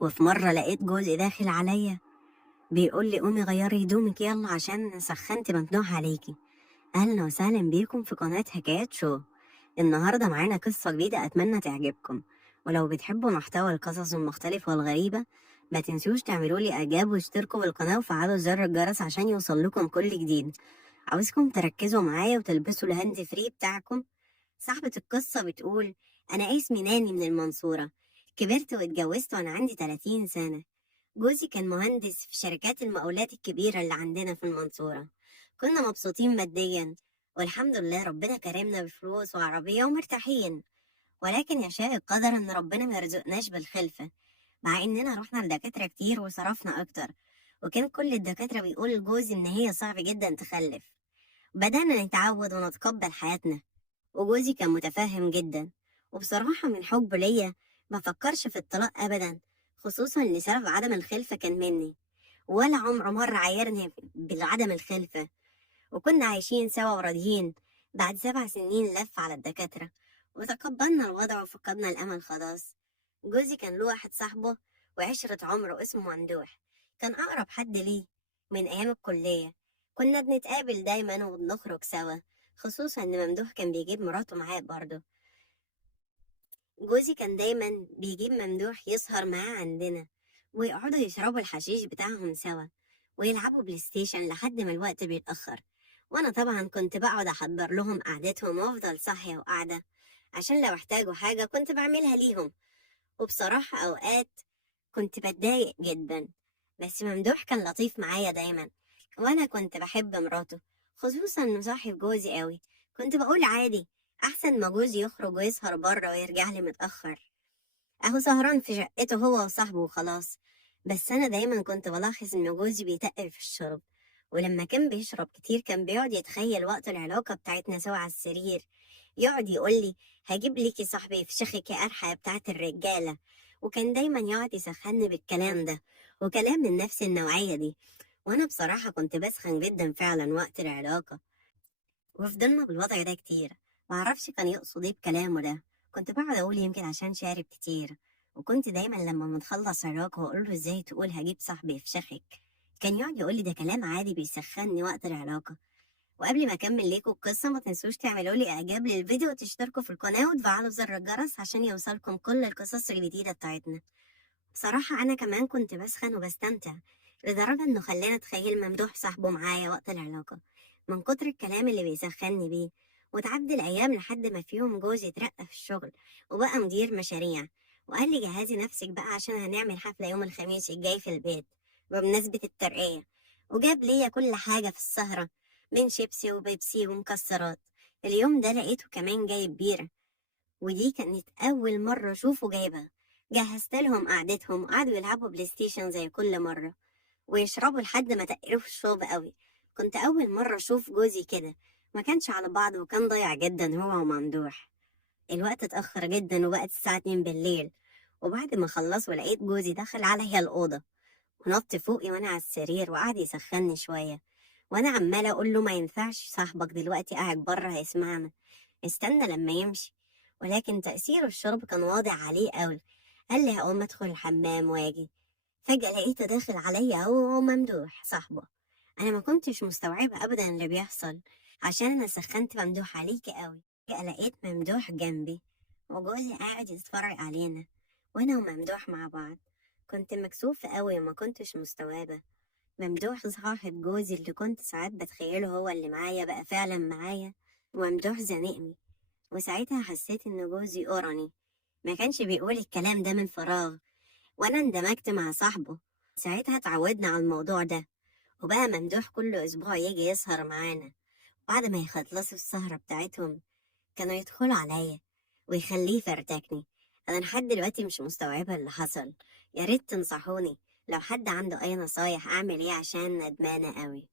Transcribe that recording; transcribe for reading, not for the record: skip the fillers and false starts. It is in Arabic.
وفي مرة لقيت جوزي داخل عليا بيقول لي قومي غيري هدومك يلا عشان سخنت ممنوع عليكي. أهلا وسهلا بيكم في قناة حكايات شو. النهاردة معانا قصة جديدة أتمنى تعجبكم، ولو بتحبوا محتوى القصص المختلفة والغريبة ما تنسوش تعملوا لي إعجاب واشتركوا بالقناة وفعلوا زر الجرس عشان يوصل لكم كل جديد. عاوزكم تركزوا معايا وتلبسوا الهاند فري بتاعكم. صاحبة القصة بتقول: أنا اسمي ناني من المنصورة، كبرت واتجوزت وأنا عندي 30 سنة. جوزي كان مهندس في شركات المقاولات الكبيرة اللي عندنا في المنصورة. كنا مبسوطين ماديا والحمد لله، ربنا كرمنا بفلوس وعربية ومرتاحين. ولكن يشاء القدر إن ربنا ما يرزقناش بالخلفة، مع إننا رحنا لدكاترة كتير وصرفنا أكتر، وكان كل الدكاترة بيقول لجوزي إن هي صعب جدا تخلف. بدأنا نتعود ونتقبل حياتنا، وجوزي كان متفهم جدا، وبصراحة من حبه ليا ما فكرش في الطلاق أبدا، خصوصا لسبب عدم الخلفة كان مني، ولا عمره مرة عايرني بالعدم الخلفة. وكنا عايشين سوا وراضيين. بعد 7 سنين لف على الدكاترة وتقبلنا الوضع وفقدنا الأمل خلاص. جوزي كان له واحد صاحبه وعشرة عمره اسمه ممدوح، كان أقرب حد ليه من أيام الكلية. كنا بنتقابل دايما وبنخرج سوا، خصوصا إن ممدوح كان بيجيب مراته معاه برضه. جوزي كان دايما بيجيب ممدوح يسهر معاه عندنا، ويقعدوا يشربوا الحشيش بتاعهم سوا ويلعبوا بلاي ستيشن لحد ما الوقت بيتأخر. وأنا طبعا كنت بقعد أحضر لهم قعدتهم وأفضل صاحية وقاعدة عشان لو احتاجوا حاجة كنت بعملها ليهم. وبصراحة أوقات كنت بتضايق جدا، بس ممدوح كان لطيف معايا دايما، وأنا كنت بحب مراته، خصوصا إنه صاحب جوزي قوي. كنت بقول عادي، أحسن ما جوزي يخرج ويسهر بره ويرجع لي متأخر، أهو سهران في شقته هو وصاحبه وخلاص. بس أنا دايما كنت بلاحظ إن جوزي بيتقل في الشرب، ولما كان بيشرب كتير كان بيقعد يتخيل وقت العلاقة بتاعتنا سوا على السرير، يقعد يقولي هجيب ليكي صاحبي يفشخك يا قرحة بتاعت الرجالة. وكان دايما يقعد يسخني بالكلام ده وكلام من نفس النوعية دي، وأنا بصراحة كنت بسخن جدا فعلا وقت العلاقة. وفضلنا بالوضع ده كتير، معرفش كان يقصد ايه بكلامه ده. كنت بقعد اقول يمكن عشان شارب كتير، وكنت دايما لما بنخلص علاقة واقول له ازاي تقول هجيب صاحبي يفشخك، كان يقعد يقول لي ده كلام عادي بيسخني وقت العلاقة. وقبل ما اكمل ليكم القصة ما تنسوش تعملوا لي اعجاب للفيديو وتشتركوا في القناة وتفعلوا زر الجرس عشان يوصلكم كل القصص الجديدة بتاعتنا. بصراحة انا كمان كنت بسخن وبستمتع، لدرجة انه خلاني اتخيل ممدوح صاحبه معايا وقت العلاقة من كتر الكلام اللي بيسخني بيه. وتعدي الأيام لحد ما في يوم جوزي اترقى في الشغل وبقى مدير مشاريع، وقال لي جهزي نفسك بقى عشان هنعمل حفلة يوم الخميس الجاي في البيت بمناسبة الترقية. وجاب ليا كل حاجة في السهرة، من شيبسي وبيبسي ومكسرات. اليوم ده لقيته كمان جايب بيرة، ودي كانت أول مرة أشوفه جايبها. جهزت لهم قعدتهم وقعدوا يلعبوا بلاي ستيشن زي كل مرة ويشربوا لحد ما تقلوا في الشوب قوي. كنت أول مرة أشوف جوزي كده، ما كانش على بعض وكان ضايع جدا هو وممدوح. الوقت اتأخر جدا وبقت الساعة 2 بالليل، وبعد ما خلصوا لقيت جوزي دخل عليا الأوضة ونط فوقي وأنا على السرير وقعد يسخني شوية. وأنا عمالة أقول له ما ينفعش، صاحبك دلوقتي قاعد بره هيسمعنا، استنى لما يمشي. ولكن تأثير الشرب كان واضح عليه قوي. قال لي هقوم أدخل الحمام واجي. فجأة لقيته داخل عليا هو وممدوح صاحبه. أنا ما كنتش مستوعبة أبدا اللي بيحصل، عشان أنا سخنت ممدوح عليكي قوي. فجأة لقيت ممدوح جنبي وجوزي قاعد يتفرج علينا وأنا وممدوح مع بعض. كنت مكسوفة قوي وما كنتش مستوعبة. ممدوح صاحب جوزي اللي كنت ساعات بتخيله هو اللي معايا بقى فعلا معايا. وممدوح زنقني، وساعتها حسيت إن جوزي قرني، ما كانش بيقول الكلام ده من فراغ. وأنا اندمجت مع صاحبه. ساعتها اتعودنا على الموضوع ده، وبقى ممدوح كل أسبوع يجي يسهر معانا. بعد ما يخلصوا السهرة بتاعتهم كانوا يدخلوا عليا ويخليه يفرتكني. أنا لحد دلوقتي مش مستوعبة اللي حصل، يا ريت تنصحوني لو حد عنده أي نصايح أعمل إيه عشان ندمانة قوي.